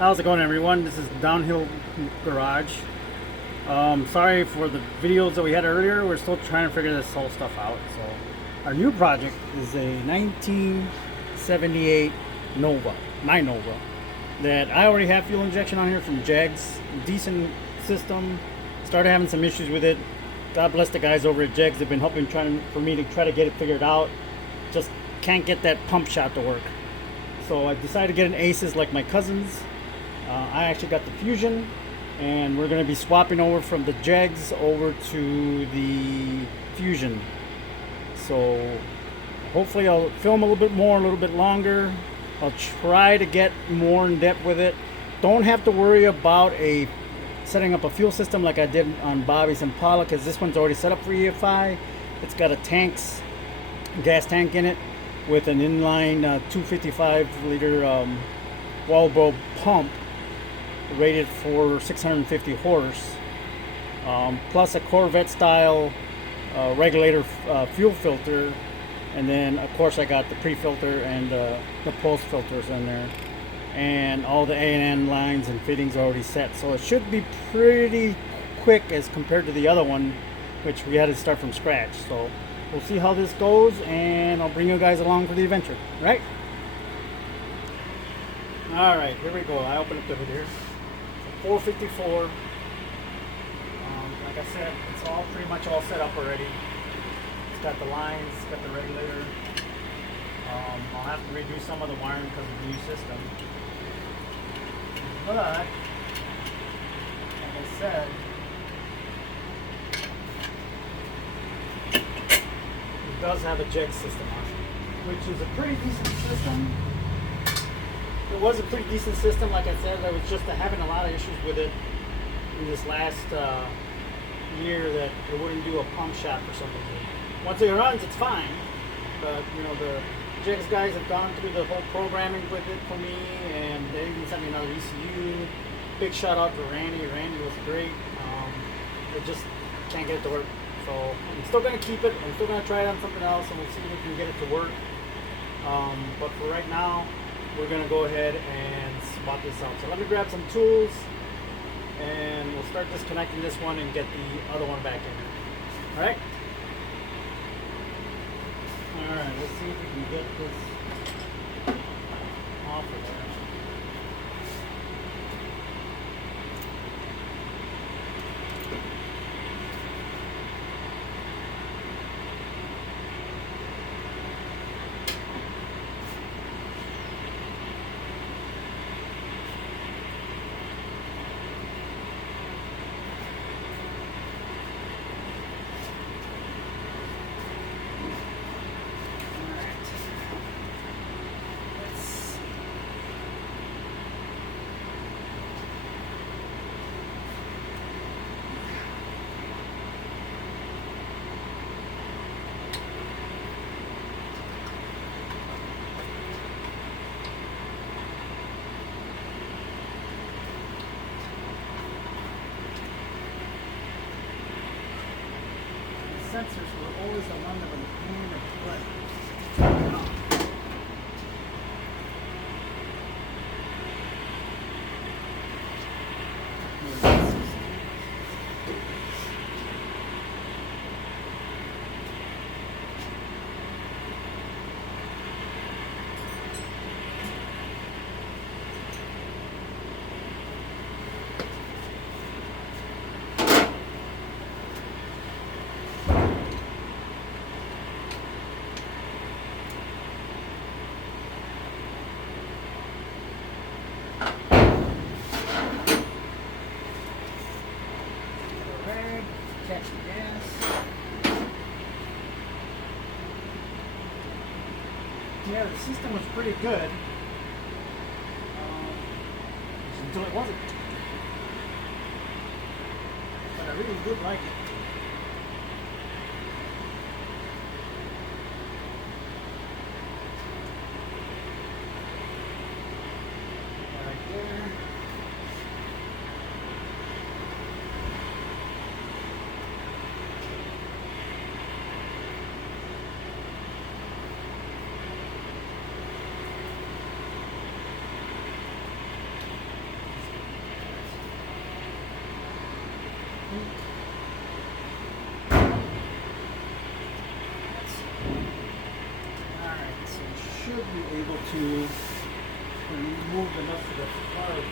How's it going, everyone? This is Downhill Garage. Sorry for the videos that we had earlier. We're still trying to figure this whole stuff out. So our new project is a 1978 Nova, my Nova, that I already have fuel injection on here from Jegs. Decent system. Started having some issues with it. God bless the guys over at Jegs. They've been helping for me to try to get it figured out. Just can't get that pump shot to work. So I decided to get an Aces like my cousins. I actually got the Fusion, and we're going to be swapping over from the Jegs over to the Fusion. So hopefully I'll film a little bit more, a little bit longer. I'll try to get more in depth with it. Don't have to worry about setting up a fuel system like I did on Bobby's Impala, because this one's already set up for EFI. It's got a gas tank in it with an inline 255 liter Walbro pump rated for 650 horse, plus a Corvette style regulator fuel filter, and then of course I got the pre-filter and the post filters in there, and all the A&N lines and fittings already set, so it should be pretty quick as compared to the other one, which we had to start from scratch. So we'll see how this goes, and I'll bring you guys along for the adventure, right? Alright, here we go. I open up the hood here. 454. Like I said, it's all pretty much all set up already. It's got the lines, it's got the regulator. I'll have to redo some of the wiring because of the new system. But, like I said, it does have a Jeg system on it, which is a pretty decent system. It was a pretty decent system, like I said. I was just having a lot of issues with it in this last year, that it wouldn't do a pump shot for some reason. Once it runs, it's fine. But, you know, the Jegs guys have gone through the whole programming with it for me, and they even sent me another ECU. Big shout out to Randy. Randy was great. It just can't get it to work. So I'm still going to keep it. I'm still going to try it on something else, and we'll see if we can get it to work. But for right now, we're going to go ahead and swap this out. So let me grab some tools, and we'll start disconnecting this one and get the other one back in. Alright? Alright, let's see if we can get this off of there. Sensors were always the one that was a pain in the butt. Catch the gas. Yeah, the system was pretty good until it wasn't. But I really did like it. Right there. moved enough to the car.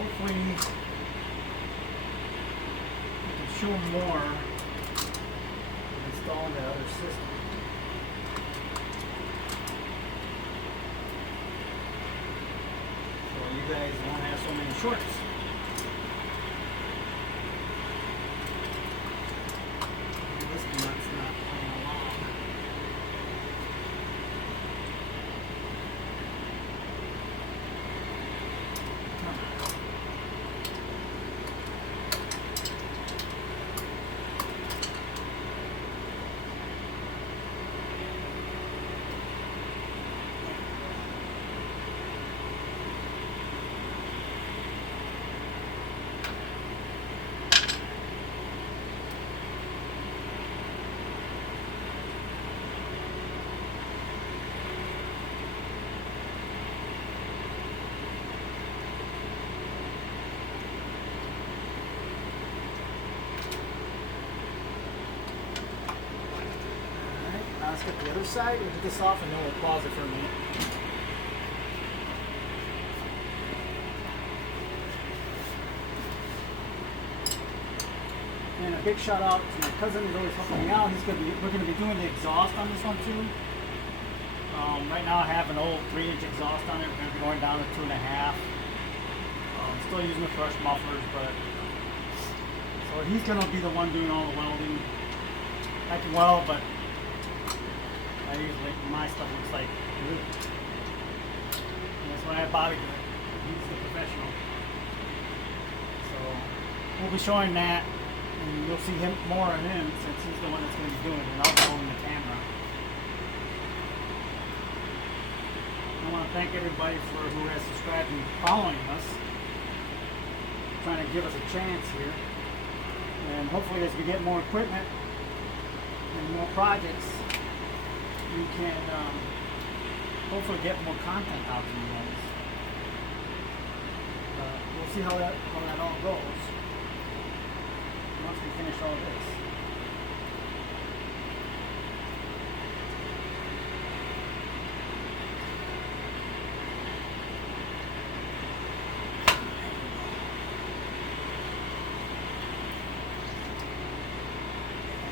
Hopefully we can show more of installing the other system. So you guys won't have so many shorts. This nut's not playing along. Let's get the other side. We'll get this off and then we'll pause it for a minute. And a big shout out to my cousin who's always helping me out. We're going to be doing the exhaust on this one too. Right now I have an old 3-inch exhaust on it. We're going to be going down to 2.5. Still using the fresh mufflers, but so he's going to be the one doing all the welding. I can weld, but I usually, my stuff looks like glue. And that's why I have Bobby do it. He's the professional. So we'll be showing that, and you'll see him more of him since he's the one that's going to be doing it, and I'll be holding the camera. I want to thank everybody who has subscribed and following us, trying to give us a chance here. And hopefully as we get more equipment and more projects, we can hopefully get more content out to you guys. We'll see how that all goes once we finish all this.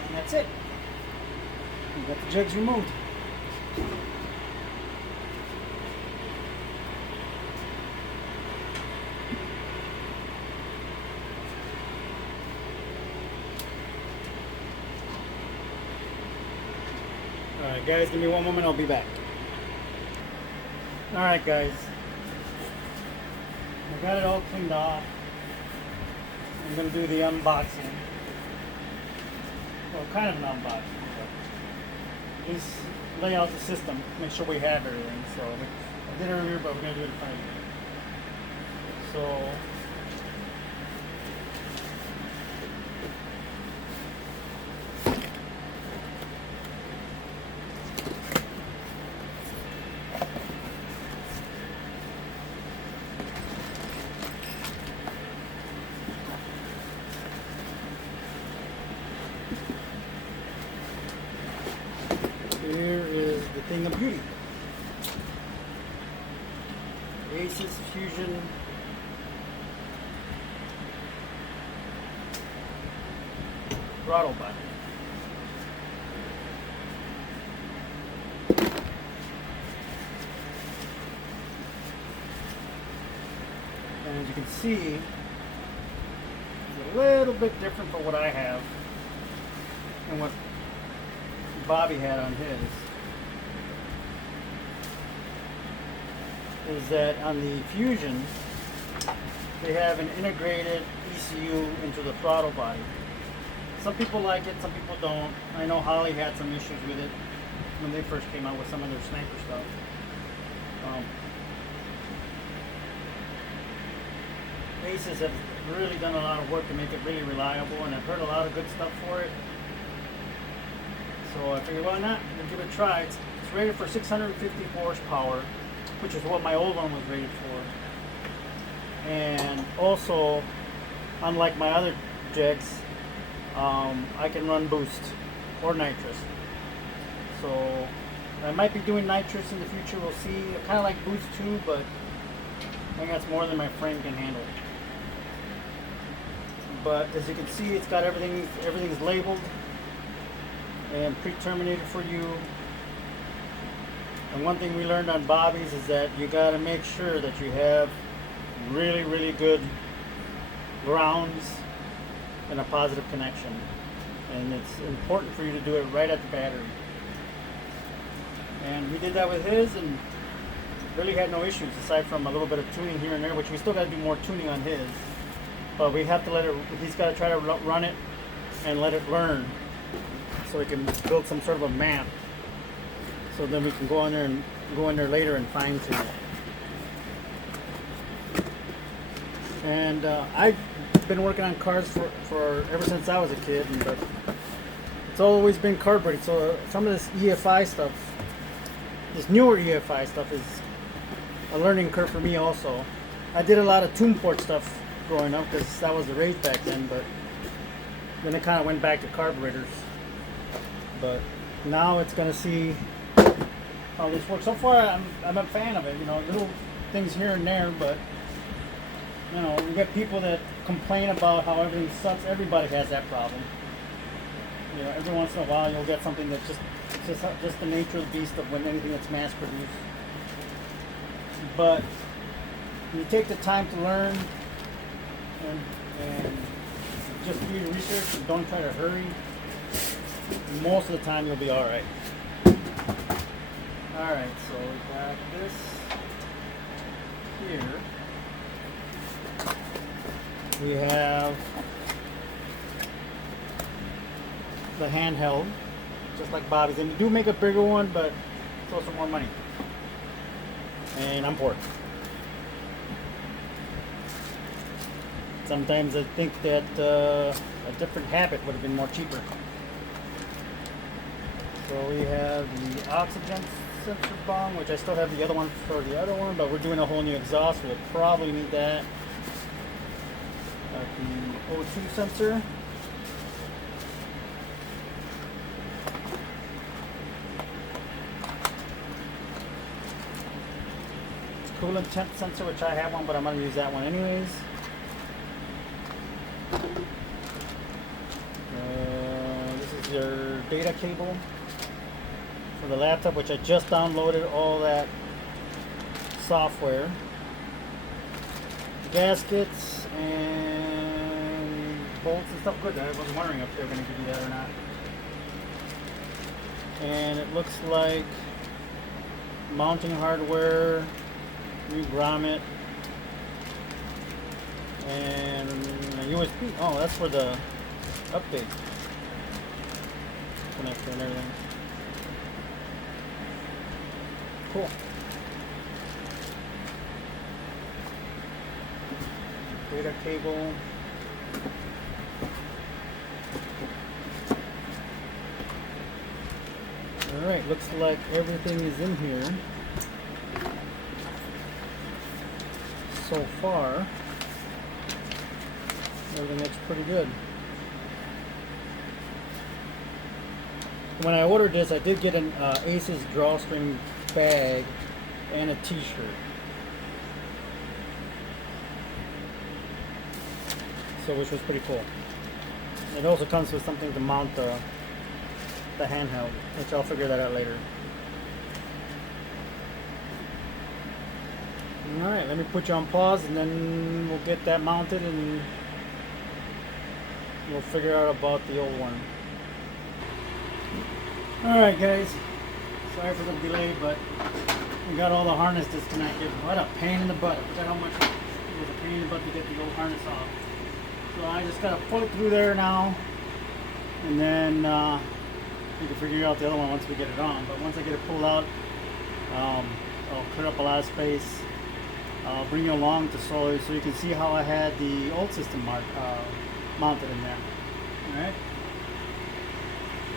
And that's it. We got the jugs removed. Alright guys, give me one moment, I'll be back. Alright guys, I got it all cleaned off. I'm going to do the unboxing. Well, kind of an unboxing, but at least lay out the system, make sure we have everything. So I did it earlier, but we're going to do it in front of you. So here is the thing of beauty. Aces Fusion throttle button. And as you can see, it's a little bit different from what I have and what Bobby had on his is that on the Fusion, they have an integrated ECU into the throttle body. Some people like it, some people don't. I know Holly had some issues with it when they first came out with some of their sniper stuff. Aces have really done a lot of work to make it really reliable, and I've heard a lot of good stuff for it. So I figured, why not? We'll give it a try. It's rated for 650 horsepower, which is what my old one was rated for. And also, unlike my other jegs, I can run boost or nitrous. So I might be doing nitrous in the future. We'll see. I kind of like boost too, but I think that's more than my frame can handle. But as you can see, it's got everything's labeled and pre-terminated for you. And one thing we learned on Bobby's is that you got to make sure that you have really, really good grounds and a positive connection. And it's important for you to do it right at the battery. And we did that with his and really had no issues aside from a little bit of tuning here and there, which we still got to do more tuning on his. But we have to let it, he's got to try to run it and let it learn so we can build some sort of a map. So then we can go in there later and fine tune it. And I've been working on cars for ever since I was a kid, but it's always been carbureted. So some of this EFI stuff, this newer EFI stuff, is a learning curve for me also. I did a lot of tune port stuff growing up because that was the rage back then, but then it kind of went back to carburetors. But now it's going to see how this works. So far, I'm a fan of it. You know, little things here and there, but you know, we get people that complain about how everything sucks. Everybody has that problem. You know, every once in a while you'll get something that's just the nature of the beast of when anything that's mass produced. But you take the time to learn and just do your research and don't try to hurry. Most of the time you'll be alright. Alright, so we got this here. We have the handheld, just like Bobby's. And you do make a bigger one, but it's also more money. And I'm poor. Sometimes I think that a different habit would have been more cheaper. So we have the oxygen sensor bomb, which I still have the other one for the other one, but we're doing a whole new exhaust, so we'll probably need that. The O2 sensor. Coolant temp sensor, which I have one, but I'm going to use that one anyways. This is your data cable for the laptop, which I just downloaded all that software. Gaskets and bolts and stuff. Good. I was wondering if they were going to give you that or not. And it looks like mounting hardware, new grommet, and a USB. Oh, that's for the update connector and everything. Cool. Data cable. Alright, looks like everything is in here so far. Everything looks pretty good. When I ordered this, I did get an Aces drawstring bag and a t-shirt. So, which was pretty cool. It also comes with something to mount the handheld, which I'll figure that out later. Alright, let me put you on pause and then we'll get that mounted and we'll figure out about the old one. Alright guys, sorry for the delay, but we got all the harness disconnected. What a pain in the butt. I forgot how much it was a pain in the butt to get the old harness off. So I just gotta pull it through there now, and then we can figure out the other one once we get it on. But once I get it pulled out, I'll clear up a lot of space. I'll bring you along to so you can see how I had the old system mounted in there. Alright.